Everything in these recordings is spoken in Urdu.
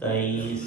23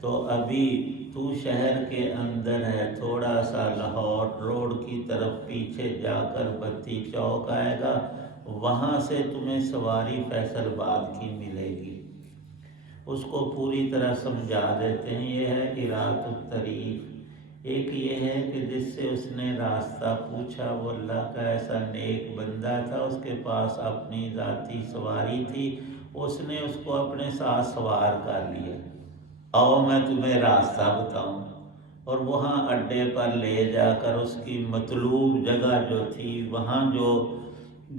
تو ابھی تو شہر کے اندر ہے، تھوڑا سا لاہور روڈ کی طرف پیچھے جا کر بتی چوک آئے گا، وہاں سے تمہیں سواری فیصل آباد کی ملے گی۔ اس کو پوری طرح سمجھا دیتے ہیں۔ یہ ہے قراءۃ الطریق۔ ایک یہ ہے کہ جس سے اس نے راستہ پوچھا، وہ اللہ کا ایسا نیک بندہ تھا، اس کے پاس اپنی ذاتی سواری تھی، اس نے اس کو اپنے ساتھ سوار کر لیا، آؤ میں تمہیں راستہ بتاؤں، اور وہاں اڈے پر لے جا کر اس کی مطلوب جگہ جو تھی، وہاں جو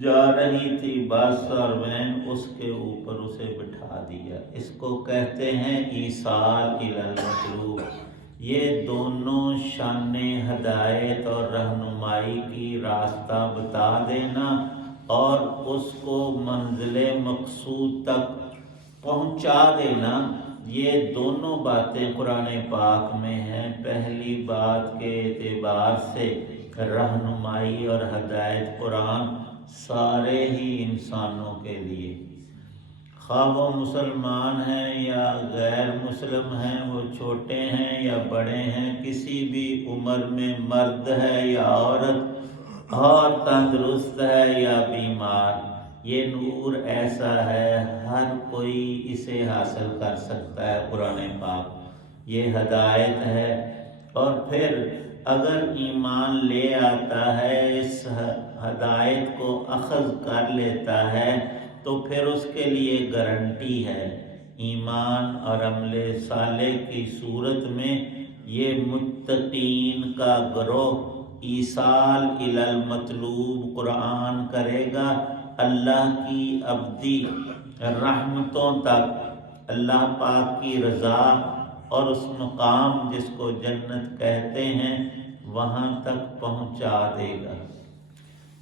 جا رہی تھی بس اور وین، اس کے اوپر اسے بٹھا دیا۔ اس کو کہتے ہیں ایصال الی المطلوب۔ یہ دونوں شان ہدایت اور رہنمائی کی راستہ بتا دینا اور اس کو منزل مقصود تک پہنچا دینا، یہ دونوں باتیں قرآن پاک میں ہیں۔ پہلی بات کے اعتبار سے رہنمائی اور ہدایت قرآن سارے ہی انسانوں کے لیے، خواہ وہ مسلمان ہیں یا غیر مسلم ہیں، وہ چھوٹے ہیں یا بڑے ہیں، کسی بھی عمر میں، مرد ہے یا عورت، اور تندرست ہے یا بیمار، یہ نور ایسا ہے ہر کوئی اسے حاصل کر سکتا ہے۔ قرآن پاک یہ ہدایت ہے، اور پھر اگر ایمان لے آتا ہے، اس ہدایت کو اخذ کر لیتا ہے، تو پھر اس کے لیے گارنٹی ہے ایمان اور عمل صالح کی صورت میں یہ متقین کا گروہ ایصال الی المطلوب قرآن کرے گا، اللہ کی ابدی رحمتوں تک، اللہ پاک کی رضا اور اس مقام جس کو جنت کہتے ہیں وہاں تک پہنچا دے گا۔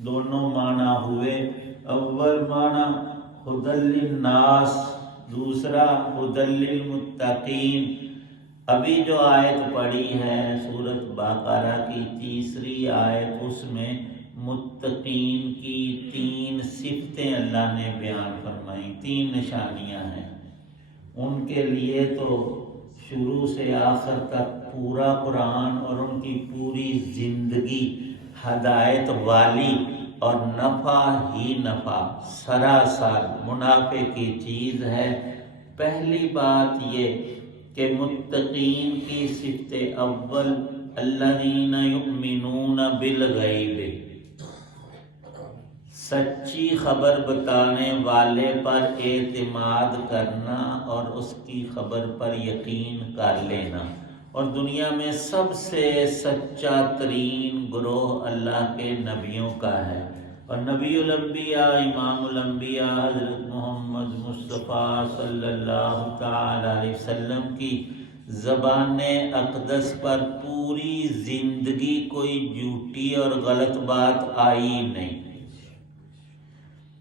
دونوں معنی ہوئے، اول معنی ھدی للناس، دوسرا ھدی للمتقین۔ ابھی جو آیت پڑھی ہے سورۃ بقرہ کی تیسری آیت، اس میں متقین کی 3 صفتیں اللہ نے بیان فرمائی، 3 نشانیاں ہیں ان کے لیے۔ تو شروع سے آخر تک پورا قرآن اور ان کی پوری زندگی ہدایت والی اور نفع ہی نفع، سراسر منافع کی چیز ہے۔ پہلی بات یہ کہ متقین کی صفت اول الذین یؤمنون بالغیب، سچی خبر بتانے والے پر اعتماد کرنا اور اس کی خبر پر یقین کر لینا۔ اور دنیا میں سب سے سچا ترین گروہ اللہ کے نبیوں کا ہے، اور نبی الانبیاء امام الانبیاء حضرت محمد مصطفیٰ صلی اللہ تعالی علیہ وسلم کی زبان اقدس پر پوری زندگی کوئی جھوٹی اور غلط بات آئی نہیں۔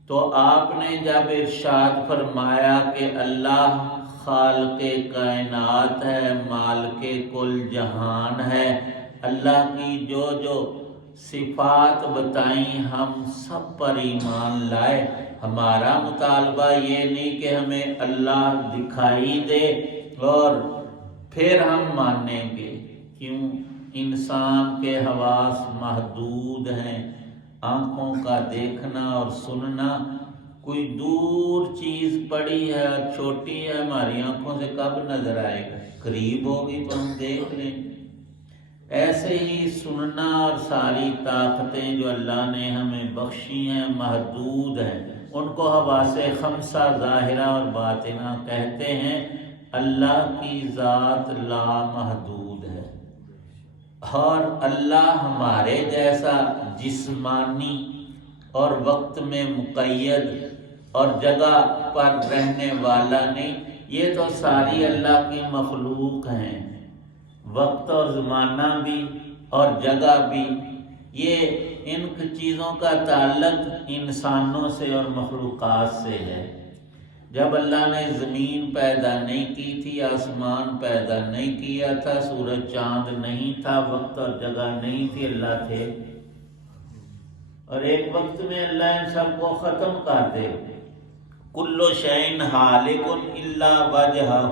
تو آپ نے جب ارشاد فرمایا کہ اللہ خالق کائنات ہے، مالک کل جہان ہے، اللہ کی جو جو صفات بتائیں ہم سب پر ایمان لائے۔ ہمارا مطالبہ یہ نہیں کہ ہمیں اللہ دکھائی دے اور پھر ہم مانیں گے، کیوں؟ انسان کے حواس محدود ہیں، آنکھوں کا دیکھنا اور سننا، کوئی دور چیز پڑی ہے چھوٹی ہے، ہماری آنکھوں سے کب نظر آئے گا؟ قریب ہوگی تو ہم دیکھ لیں۔ ایسے ہی سننا اور ساری طاقتیں جو اللہ نے ہمیں بخشی ہیں محدود ہیں، ان کو حواس خمسہ ظاہرہ اور باطنہ کہتے ہیں۔ اللہ کی ذات لامحدود ہے، اور اللہ ہمارے جیسا جسمانی اور وقت میں مقید اور جگہ پر رہنے والا نہیں۔ یہ تو ساری اللہ کی مخلوق ہیں، وقت اور زمانہ بھی اور جگہ بھی، یہ ان چیزوں کا تعلق انسانوں سے اور مخلوقات سے ہے۔ جب اللہ نے زمین پیدا نہیں کی تھی، آسمان پیدا نہیں کیا تھا، سورج چاند نہیں تھا، وقت اور جگہ نہیں تھی، اللہ تھے۔ اور ایک وقت میں اللہ ان سب کو ختم کر دے۔ کل شیء ہالک الا وجہہ،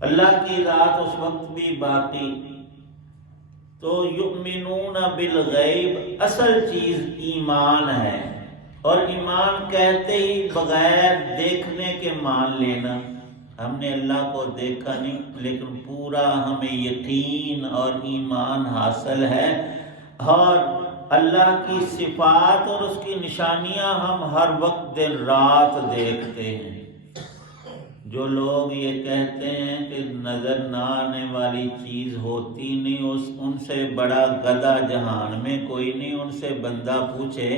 اللہ کی ذات اس وقت بھی باقی. تو یؤمنون بالغیب اصل چیز ایمان ہے، اور ایمان کہتے ہی بغیر دیکھنے کے مان لینا. ہم نے اللہ کو دیکھا نہیں لیکن پورا ہمیں یقین اور ایمان حاصل ہے، اور اللہ کی صفات اور اس کی نشانیاں ہم ہر وقت دن رات دیکھتے ہیں. جو لوگ یہ کہتے ہیں کہ نظر نہ آنے والی چیز ہوتی نہیں، ان سے بڑا گدھا جہان میں کوئی نہیں. ان سے بندہ پوچھے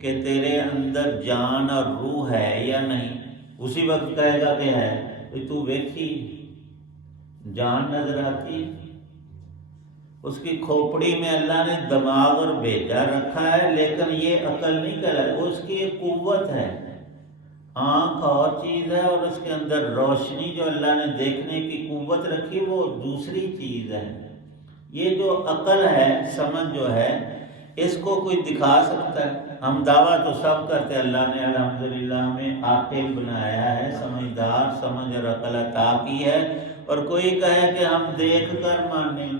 کہ تیرے اندر جان اور روح ہے یا نہیں، اسی وقت کہے گا کہ ہے. تو ویکھی جان نظر آتی، اس کی کھوپڑی میں اللہ نے دماغ اور بھیجا رکھا ہے، لیکن یہ عقل نہیں کہلاتی. وہ اس کی ایک قوت ہے. آنکھ اور چیز ہے، اور اس کے اندر روشنی جو اللہ نے دیکھنے کی قوت رکھی وہ دوسری چیز ہے. یہ جو عقل ہے، سمجھ جو ہے، اس کو کوئی دکھا سکتا ہے؟ ہم دعویٰ تو سب کرتے ہیں اللہ نے الحمدللہ ہمیں عاقل بنایا ہے، سمجھدار، سمجھ اور عقل عطا کی ہے. اور کوئی کہے کہ ہم دیکھ کر مانیں.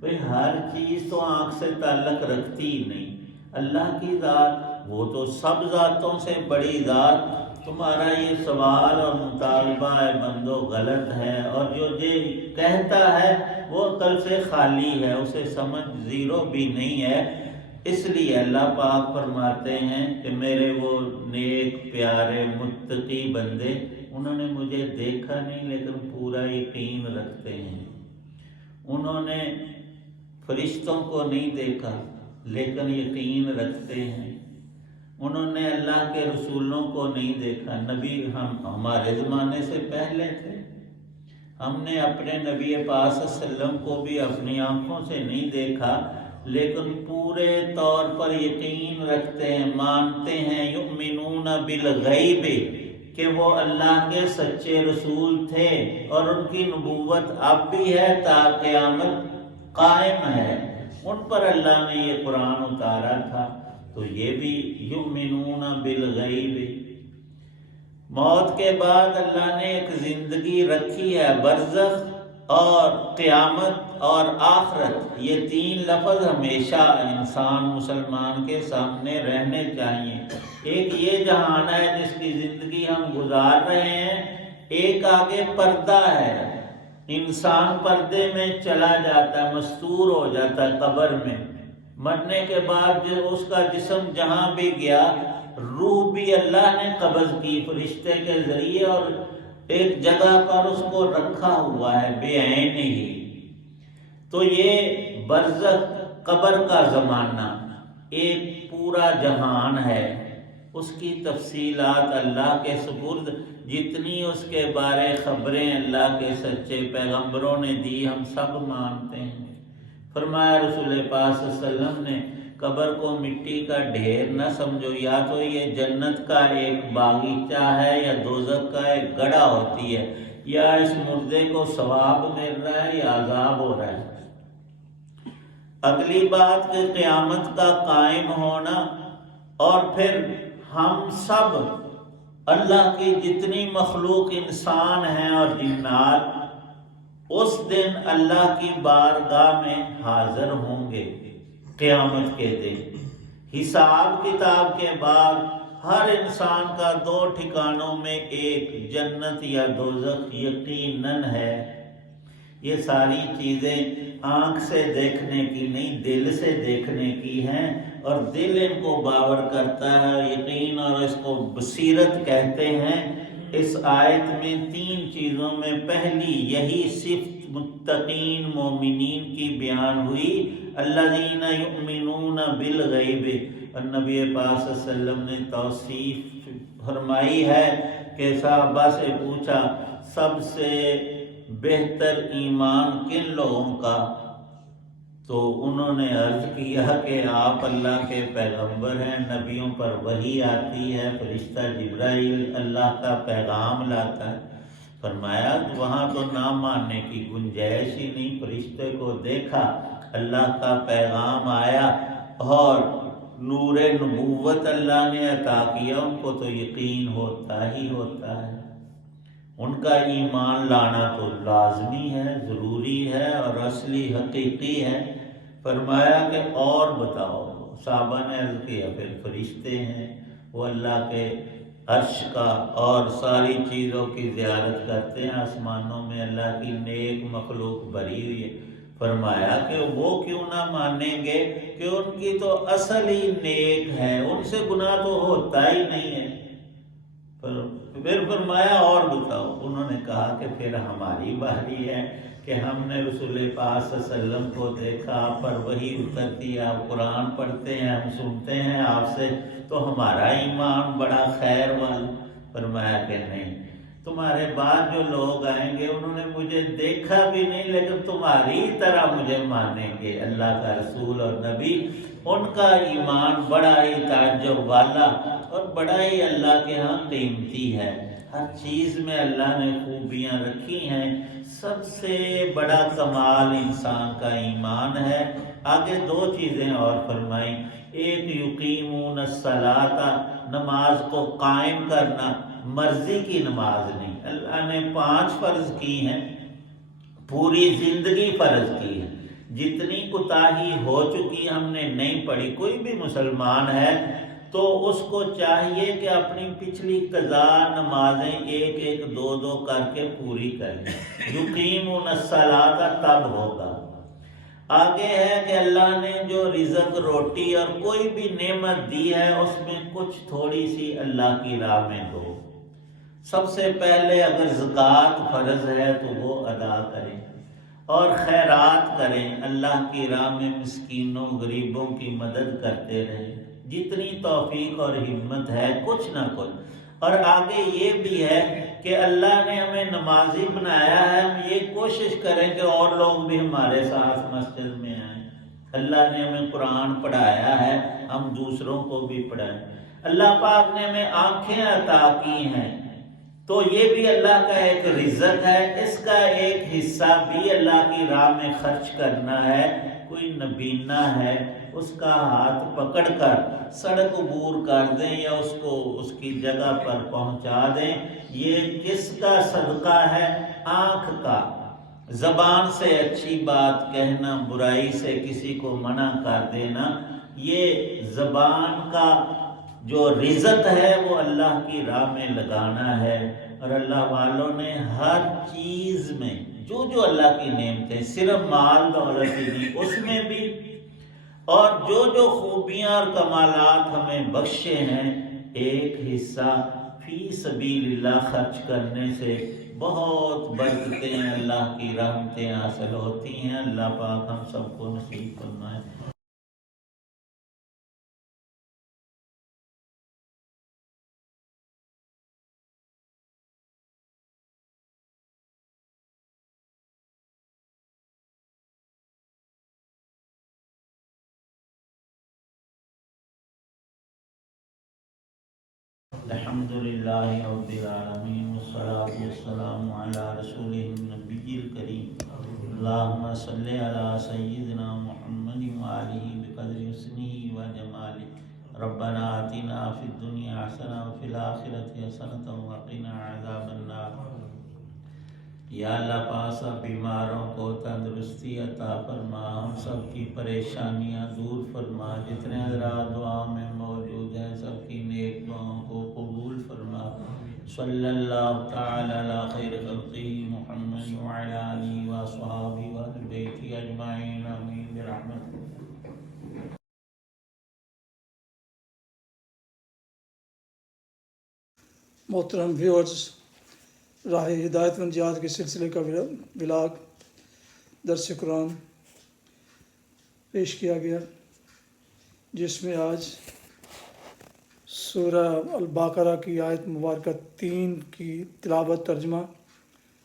بھئی ہر چیز تو آنکھ سے تعلق رکھتی ہی نہیں. اللہ کی ذات وہ تو سب ذاتوں سے بڑی ذات. تمہارا یہ سوال اور مطالبہ ہے بندو غلط ہے، اور جو یہ کہتا ہے وہ عقل سے خالی ہے، اسے سمجھ زیرو بھی نہیں ہے. اس لیے اللہ پاک فرماتے ہیں کہ میرے وہ نیک پیارے متقی بندے، انہوں نے مجھے دیکھا نہیں لیکن پورا یقین رکھتے ہیں. انہوں نے فرشتوں کو نہیں دیکھا لیکن یقین رکھتے ہیں. انہوں نے اللہ کے رسولوں کو نہیں دیکھا. نبی ہمارے زمانے سے پہلے تھے، ہم نے اپنے نبی پاک صلی اللہ علیہ وسلم کو بھی اپنی آنکھوں سے نہیں دیکھا لیکن پورے طور پر یقین رکھتے ہیں، مانتے ہیں. یؤمنون بالغیب کہ وہ اللہ کے سچے رسول تھے، اور ان کی نبوت اب بھی ہے تا قیامت قائم ہے. ان پر اللہ نے یہ قرآن اتارا تھا. تو یہ بھی یؤمنون بالغیب. موت کے بعد اللہ نے ایک زندگی رکھی ہے، برزخ اور قیامت اور آخرت. یہ تین لفظ ہمیشہ انسان مسلمان کے سامنے رہنے چاہیے. ایک یہ جہان ہے جس کی زندگی ہم گزار رہے ہیں، ایک آگے پردہ ہے. انسان پردے میں چلا جاتا ہے، مستور ہو جاتا ہے قبر میں. مرنے کے بعد جو اس کا جسم جہاں بھی گیا، روح بھی اللہ نے قبض کی فرشتے کے ذریعے، اور ایک جگہ پر اس کو رکھا ہوا ہے بے عین ہی. تو یہ برزخ قبر کا زمانہ ایک پورا جہان ہے. اس کی تفصیلات اللہ کے سپرد، جتنی اس کے بارے خبریں اللہ کے سچے پیغمبروں نے دی ہم سب مانتے ہیں. فرمایا رسول پاک صلی اللہ علیہ وسلم نے، قبر کو مٹی کا ڈھیر نہ سمجھو، یا تو یہ جنت کا ایک باغیچہ ہے یا دوزخ کا ایک گڑھا ہوتی ہے، یا اس مردے کو ثواب مل رہا ہے یا عذاب ہو رہا ہے. اگلی بات کہ قیامت کا قائم ہونا، اور پھر ہم سب اللہ کی جتنی مخلوق انسان ہیں اور جنات اس دن اللہ کی بارگاہ میں حاضر ہوں گے. قیامت کے دن حساب کتاب کے بعد ہر انسان کا دو ٹھکانوں میں ایک جنت یا دوزخ یقیناً ہے. یہ ساری چیزیں آنکھ سے دیکھنے کی نہیں، دل سے دیکھنے کی ہیں، اور دل ان کو باور کرتا ہے، یقین، اور اس کو بصیرت کہتے ہیں. اس آیت میں تین چیزوں میں پہلی یہی صفت متقین مومنین کی بیان ہوئی، الذین یؤمنون بالغیب. اور نبی پاک صلی اللہ علیہ وسلم نے توصیف فرمائی ہے کہ صحابہ سے پوچھا سب سے بہتر ایمان کن لوگوں کا؟ تو انہوں نے عرض کیا کہ آپ اللہ کے پیغمبر ہیں، نبیوں پر وحی آتی ہے، فرشتہ جبرائیل اللہ کا پیغام لاتا ہے. فرمایا وہاں تو نہ ماننے کی گنجائش ہی نہیں. فرشتے کو دیکھا، اللہ کا پیغام آیا، اور نور نبوت اللہ نے عطا کیا، ان کو تو یقین ہوتا ہی ہوتا ہے. ان کا ایمان لانا تو لازمی ہے، ضروری ہے اور اصلی حقیقی ہے۔ فرمایا کہ اور بتاؤ۔ صحابہ نے عرض کیا پھر فرشتے ہیں، وہ اللہ کے عرش کا اور ساری چیزوں کی زیارت کرتے ہیں، آسمانوں میں اللہ کی نیک مخلوق بھری ہوئی ہے۔ فرمایا کہ وہ کیوں نہ مانیں گے کہ ان کی تو اصل ہی نیک ہے، ان سے گناہ تو ہوتا ہی نہیں ہے۔ پھر فرمایا اور بتاؤ۔ انہوں نے کہا کہ پھر ہماری باری ہے کہ ہم نے رسول پاک صلی اللہ علیہ وسلم کو دیکھا، آپ پر وحی اترتی ہے، آپ قرآن پڑھتے ہیں، ہم سنتے ہیں آپ سے، تو ہمارا ایمان بڑا خیر والا۔ فرمایا کہ نہیں، تمہارے بعد جو لوگ آئیں گے انہوں نے مجھے دیکھا بھی نہیں لیکن تمہاری طرح مجھے مانیں گے، اللہ کا رسول اور نبی۔ ان کا ایمان بڑا ہی تعجب والا اور بڑا ہی اللہ کے ہاں قیمتی ہے۔ ہر چیز میں اللہ نے خوبیاں رکھی ہیں۔ سب سے بڑا کمال انسان کا ایمان ہے۔ آگے دو چیزیں اور فرمائیں، ایک یقیمون الصلاۃ، نماز کو قائم کرنا، مرضی کی نماز نہیں، اللہ نے 5 فرض کی ہیں، پوری زندگی فرض کی ہے، جتنی کوتاہی ہو چکی ہم نے نہیں پڑھی۔ کوئی بھی مسلمان ہے تو اس کو چاہیے کہ اپنی پچھلی قضا نمازیں ایک ایک دو دو کر کے پوری کریں۔ یقیمون الصلاۃ تب ہوگا۔ آگے ہے کہ اللہ نے جو رزق، روٹی اور کوئی بھی نعمت دی ہے اس میں کچھ تھوڑی سی اللہ کی راہ میں دو۔ سب سے پہلے اگر زکوٰۃ فرض ہے تو وہ ادا کریں اور خیرات کریں، اللہ کی راہ میں مسکینوں غریبوں کی مدد کرتے رہیں، جتنی توفیق اور ہمت ہے کچھ نہ کچھ۔ اور آگے یہ بھی ہے کہ اللہ نے ہمیں نمازی بنایا ہے، ہم یہ کوشش کریں کہ اور لوگ بھی ہمارے ساتھ مسجد میں آئیں۔ اللہ نے ہمیں قرآن پڑھایا ہے، ہم دوسروں کو بھی پڑھائیں۔ اللہ پاک نے ہمیں آنکھیں عطا کی ہیں تو یہ بھی اللہ کا ایک رزق ہے، اس کا ایک حصہ بھی اللہ کی راہ میں خرچ کرنا ہے۔ کوئی نبینا ہے، اس کا ہاتھ پکڑ کر سڑک عبور کر دیں یا اس کو اس کی جگہ پر پہنچا دیں، یہ کس کا صدقہ ہے؟ آنکھ کا۔ زبان سے اچھی بات کہنا، برائی سے کسی کو منع کر دینا، یہ زبان کا جو رزق ہے وہ اللہ کی راہ میں لگانا ہے۔ اور اللہ والوں نے ہر چیز میں جو اللہ کی نعمتیں، صرف مال دولت ہی نہیں، اس میں بھی، اور جو خوبیاں اور کمالات ہمیں بخشے ہیں، ایک حصہ فی سبیل اللہ خرچ کرنے سے بہت برکتیں، اللہ کی رحمتیں حاصل ہوتی ہیں۔ اللہ پاک ہم سب کو نصیب فرمائے۔ الحمدللہ رب العالمین والصلاة والسلام علی رسولہ النبی الکریم، اللہم صلی علی سیدنا محمد وآلہ بقدر حسنہ وجمالہ۔ ربنا آتنا فی الدنیا حسنہ وفی الآخرۃ حسنہ وقنا عذاب النار۔ یا اللہ پاسا بیماروں کو تندرستی عطا فرما، ہم سب کی پریشانیاں دور فرما، جتنے حضرات دعا میں موجود ہیں سب کی نیک دعاؤں کو قبول فرما۔ صلی اللہ تعالی علی خیر خلقہ محمد وعلی آلہ وصحبہ وأہل بیتہ اجمعین، آمین برحمتک۔ محترم ویورز، راہ ہدایت و نجات کے سلسلے کا ولاگ درس قرآن پیش کیا گیا، جس میں آج سورہ البقرہ کی آیت مبارکہ 3 کی تلاوت، ترجمہ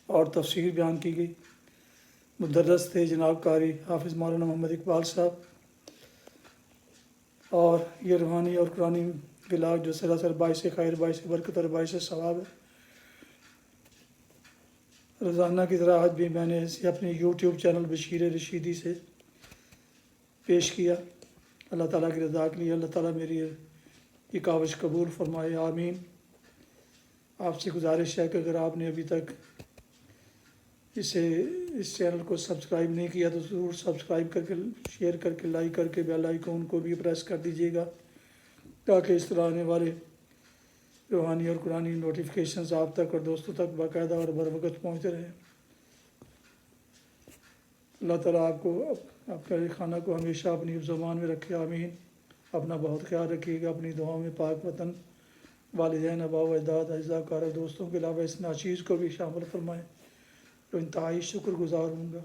اور تفسیر بیان کی گئی۔ مدرس تھے جناب قاری حافظ مولانا محمد اقبال صاحب، اور یہ روحانی اور قرآنی ولاگ جو سراسر باعث خیر، باعث برکت اور باعث ثواب ہے۔ روزانہ کی طرح آج بھی میں نے اسے اپنے یوٹیوب چینل بشیر رشیدی سے پیش کیا۔ اللہ تعالیٰ کی رضا کے لیے اللہ تعالیٰ میری یہ کاوش قبول فرمائے، آمین۔ آپ سے گزارش ہے کہ اگر آپ نے ابھی تک اس چینل کو سبسکرائب نہیں کیا تو ضرور سبسکرائب کر کے شیئر کر کے لائک کر کے بیل آئیکن کو بھی پریس کر دیجیے گا، تاکہ اس طرح آنے والے روحانی اور قرآنی نوٹیفیکیشنز آپ تک اور دوستوں تک باقاعدہ اور بر وقت پہنچتے رہیں۔ اللہ تعالیٰ آپ کو اپنے خانہ کو ہمیشہ اپنی زبان میں رکھے، آمین۔ اپنا بہت خیال رکھیے گا، اپنی دعاؤں میں پاک وطن، والدین، آباء و اجداد، اعزاء کار دوستوں کے علاوہ اس ناچیز کو بھی شامل فرمائیں، تو انتہائی شکر گزار ہوں گا۔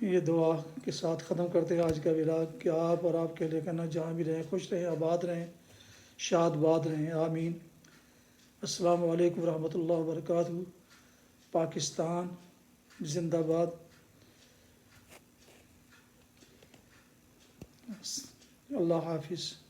یہ دعا کے ساتھ ختم کرتے ہیں آج کا ولاگ کہ آپ اور آپ کے لے کرنا جہاں بھی رہیں خوش رہیں، آباد رہیں، شاد باد رہیں، آمین۔ السلام علیکم ورحمۃ اللہ وبرکاتہ۔ پاکستان زندہ باد۔ اللہ حافظ۔